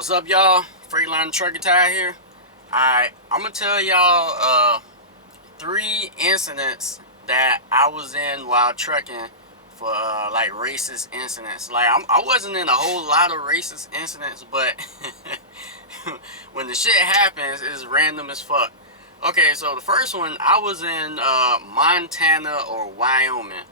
What's up, y'all? Freightliner Trucker Ty here. I'm gonna tell y'all 3 incidents that I was in while trucking for like racist incidents. Like I wasn't in a whole lot of racist incidents, but when the shit happens, it's random as fuck. Okay, so the first one, I was in Montana or Wyoming,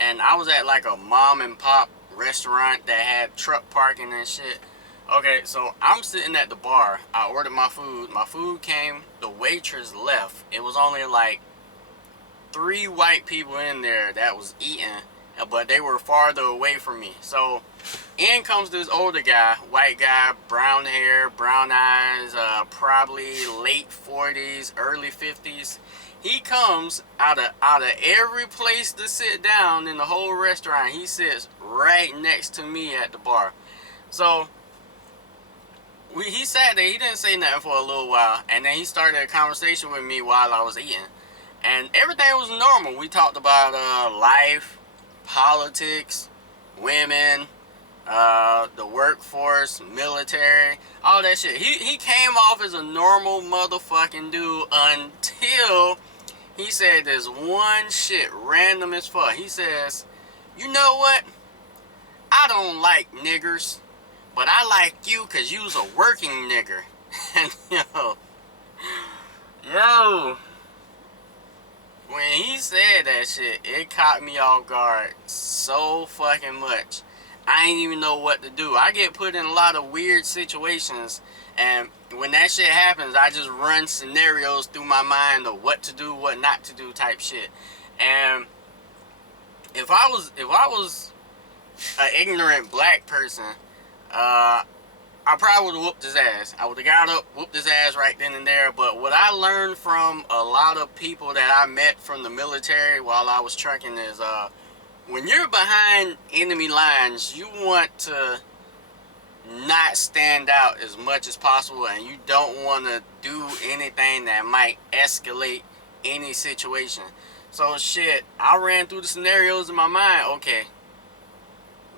and I was at like a mom and pop restaurant that had truck parking and shit. Okay, so I'm sitting at the bar. I ordered my food. My food came. The waitress left. It was only like 3 white people in there that was eating, but they were farther away from me. So in comes this older guy, white guy, brown hair, brown eyes, probably late 40s, early 50s. He comes out of every place to sit down in the whole restaurant. He sits right next to me at the bar. So he sat there. He didn't say nothing for a little while, and then he started a conversation with me while I was eating, and everything was normal. We talked about life, politics, women, the workforce, military, all that shit. He came off as a normal motherfucking dude until he said this one shit random as fuck. He says, "You know what? I don't like niggers, but I like you because you's a working nigger." And yo, when he said that shit, it caught me off guard so fucking much. I ain't even know what to do. I get put in a lot of weird situations, and when that shit happens, I just run scenarios through my mind of what to do, what not to do type shit. And if I was an ignorant black person, I probably would have whooped his ass. I would have got up, whooped his ass right then and there. But what I learned from a lot of people that I met from the military while I was trucking is, when you're behind enemy lines, you want to not stand out as much as possible, and you don't want to do anything that might escalate any situation. So shit, I ran through the scenarios in my mind. Okay,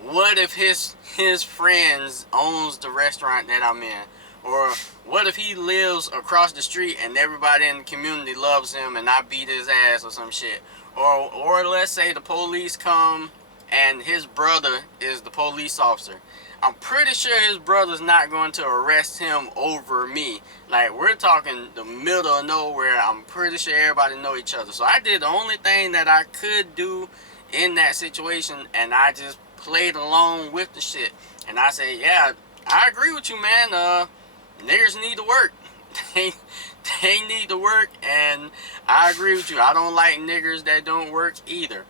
what if his friends owns the restaurant that I'm in? Or what if he lives across the street and everybody in the community loves him and I beat his ass or some shit? Or let's say the police come and his brother is the police officer. I'm pretty sure his brother's not going to arrest him over me. Like, we're talking the middle of nowhere. I'm pretty sure everybody know each other. So I did the only thing that I could do in that situation, and I just played along with the shit. And I said, yeah, I agree with you, man. Niggers need to work. They need to work, and I agree with you. I don't like niggers that don't work either.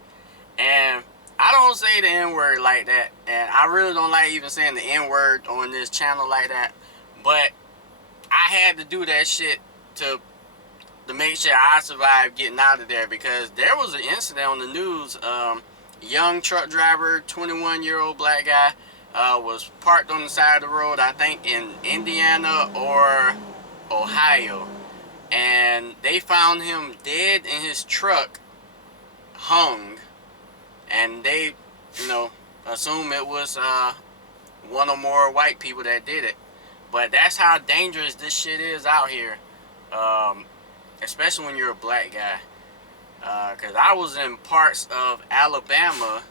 And I don't say the N-word like that, and I really don't like even saying the N-word on this channel like that. But I had to do that shit to make sure I survived getting out of there, because there was an incident on the news. Young truck driver, 21-year-old black guy, was parked on the side of the road, I think in Indiana or Ohio, and they found him dead in his truck, hung, and they, assume it was one or more white people that did it. But that's how dangerous this shit is out here, especially when you're a black guy. Because I was in parts of Alabama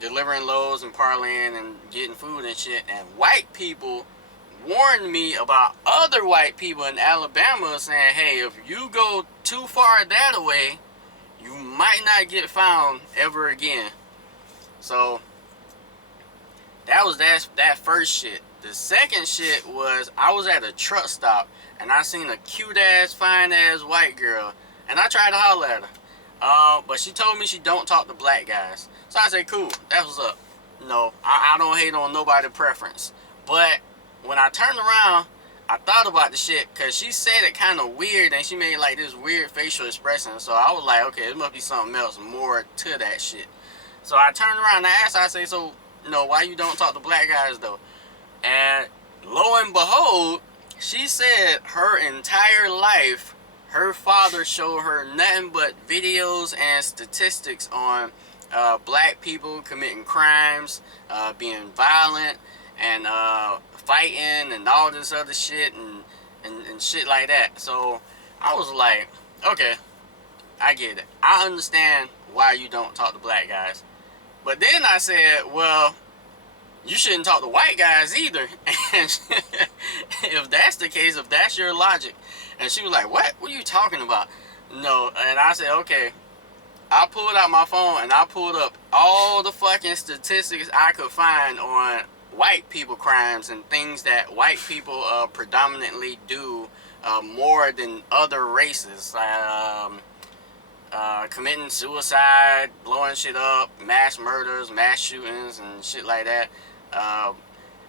delivering loads and parlaying and getting food and shit, and white people warned me about other white people in Alabama saying, hey, if you go too far that way, you might not get found ever again. So that was that first shit. The second shit was, I was at a truck stop and I seen a cute ass, fine ass white girl, and I tried to holler at her. But she told me she don't talk to black guys. So I said, cool, that's what's up. No, I don't hate on nobody's preference. But when I turned around, I thought about the shit, because she said it kind of weird, and she made like this weird facial expression. So I was like, okay, it must be something else more to that shit. So I turned around and I asked her, I say, so, why you don't talk to black guys though? And lo and behold, she said her entire life, her father showed her nothing but videos and statistics on black people committing crimes, being violent, and fighting and all this other shit and shit like that. So I was like, okay, I get it. I understand why you don't talk to black guys. But then I said, well, you shouldn't talk to white guys either. And if that's the case, if that's your logic. And she was like, what? What are you talking about? No. And I said, okay. I pulled out my phone and I pulled up all the fucking statistics I could find on white people crimes and things that white people predominantly do more than other races. Committing suicide, blowing shit up, mass murders, mass shootings, and shit like that.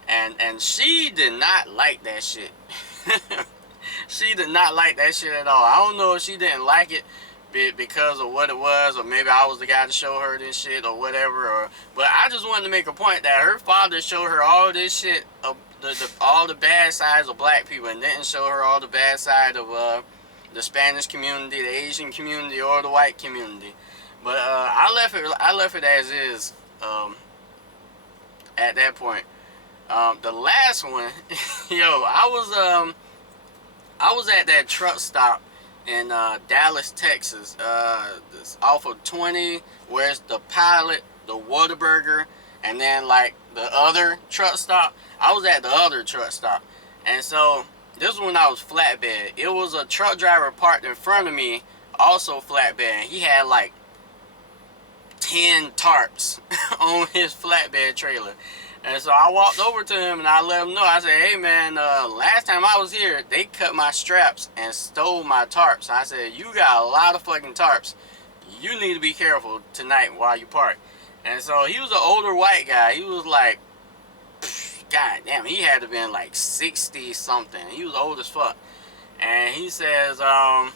And she did not like that shit. She did not like that shit at all. I don't know if she didn't like it because of what it was, or maybe I was the guy to show her this shit or whatever. But I just wanted to make a point that her father showed her all this shit, of all the bad sides of black people, and didn't show her all the bad side of the Spanish community, the Asian community, or the white community. But I left it as is at that point. The last one, yo, I was at that truck stop in Dallas, Texas, off of 20, where it's the Pilot, the Whataburger, and then like the other truck stop. I was at the other truck stop, and so this was when I was flatbed. It was a truck driver parked in front of me, also flatbed, and he had like 10 tarps on his flatbed trailer. And so I walked over to him and I let him know. I said, hey man, last time I was here, they cut my straps and stole my tarps. I said, you got a lot of fucking tarps. You need to be careful tonight while you park. And so he was an older white guy. He was like, god damn, he had to been like 60 something. He was old as fuck. And he says, well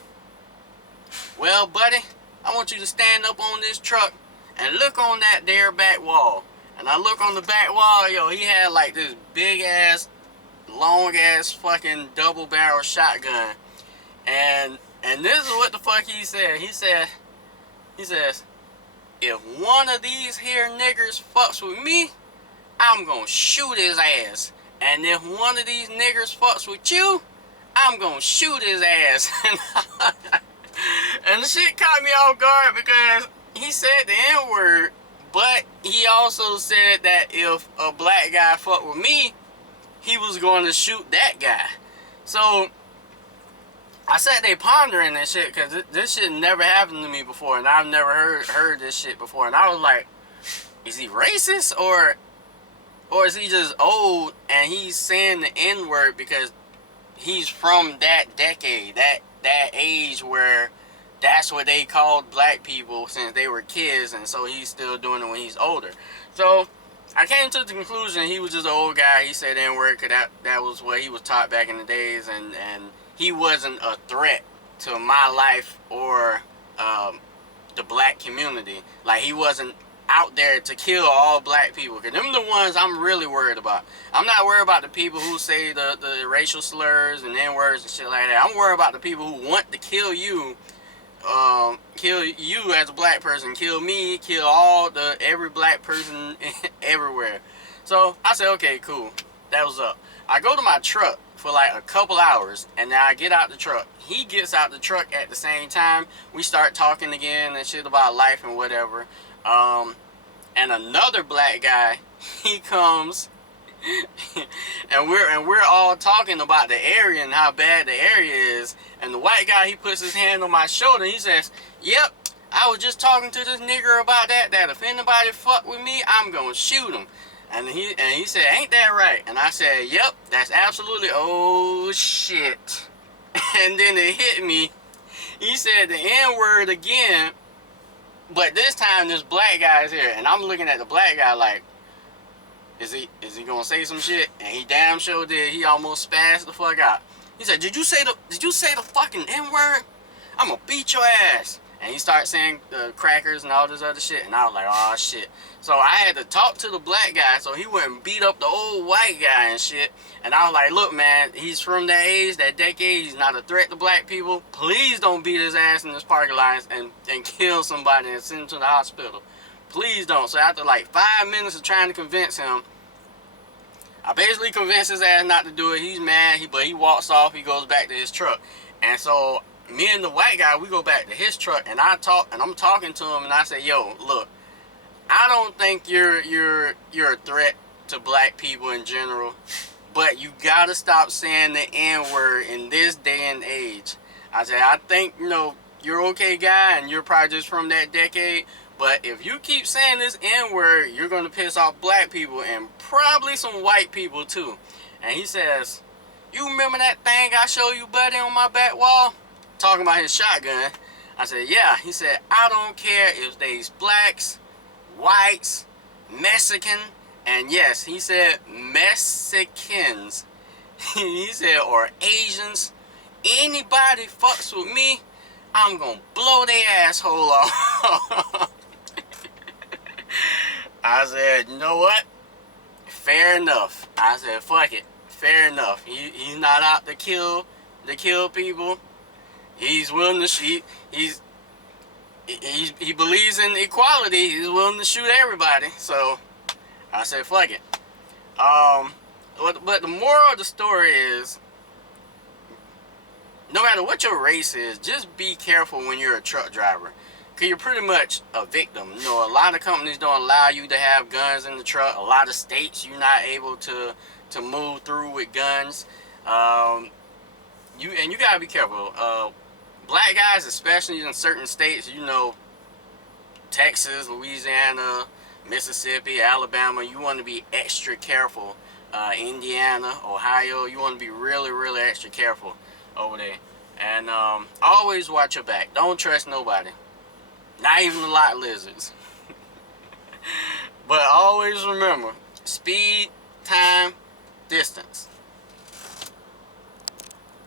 buddy, I want you to stand up on this truck and look on that there back wall. And I look on the back wall, yo, he had like this big ass, long ass fucking double barrel shotgun. And this is what the fuck he said. He says, if one of these here niggers fucks with me, I'm gonna shoot his ass. And if one of these niggers fucks with you, I'm gonna shoot his ass. And the shit caught me off guard because he said the N-word, but he also said that if a black guy fucked with me, he was going to shoot that guy. So I sat there pondering that shit because this shit never happened to me before, and I've never heard this shit before. And I was like, is he racist or is he just old and he's saying the N-word because he's from that decade, that age where that's what they called black people since they were kids, and so he's still doing it when he's older. So I came to the conclusion he was just an old guy. He said N-word because that was what he was taught back in the days, and he wasn't a threat to my life or the black community. Like, he wasn't out there to kill all black people, because them the ones I'm really worried about. I'm not worried about the people who say the racial slurs and N-words and shit like that. I'm worried about the people who want to kill you as a black person, kill me, kill every black person everywhere. So I said, okay, cool, that was up. I go to my truck for like a couple hours, and then I get out the truck. He gets out the truck at the same time. We start talking again and shit about life and whatever. And another black guy, he comes and we're all talking about the area and how bad the area is. And the white guy, he puts his hand on my shoulder. He says, yep, I was just talking to this nigger about that if anybody fuck with me, I'm gonna shoot him. And he said, ain't that right? And I said, yep, that's absolutely, oh shit. And then it hit me. He said the N-word again, but this time this black guy is here. And I'm looking at the black guy like, is he gonna say some shit? And he damn sure did. He almost spazzed the fuck out. He said, did you say the fucking N-word? I'm gonna beat your ass. And he started saying crackers and all this other shit. And I was like, oh shit. So I had to talk to the black guy so he wouldn't beat up the old white guy and shit. And I was like, look man, he's from that age, that decade. He's not a threat to black people. Please don't beat his ass in this parking lot and kill somebody and send him to the hospital. Please don't. So after like 5 minutes of trying to convince him, I basically convinced his ass not to do it. He's mad, but he walks off. He goes back to his truck. And so me and the white guy, we go back to his truck, and I'm talking to him, and I say, yo, look, I don't think you're a threat to black people in general, but you gotta stop saying the N-word in this day and age. I said, I think, you're okay guy, and you're probably just from that decade, but if you keep saying this N-word, you're gonna piss off black people and probably some white people too. And he says, you remember that thing I showed you, buddy, on my back wall? Talking about his shotgun. I said, yeah. He said, I don't care if they's blacks, whites, Mexican, and yes, he said Mexicans. He said, or Asians. Anybody fucks with me, I'm gonna blow their asshole off. I said, you know what? Fair enough. I said, fuck it. Fair enough. He's not out to kill people. He's willing to shoot. He believes in equality. He's willing to shoot everybody. So I said, fuck it. But the moral of the story is, no matter what your race is, just be careful when you're a truck driver. Because you're pretty much a victim. A lot of companies don't allow you to have guns in the truck. A lot of states you're not able to move through with guns. You gotta be careful. Black guys, especially in certain states, Texas, Louisiana, Mississippi, Alabama, you want to be extra careful. Indiana, Ohio, you want to be really, really extra careful over there. And always watch your back. Don't trust nobody. Not even the lot lizards. But always remember, speed, time, distance.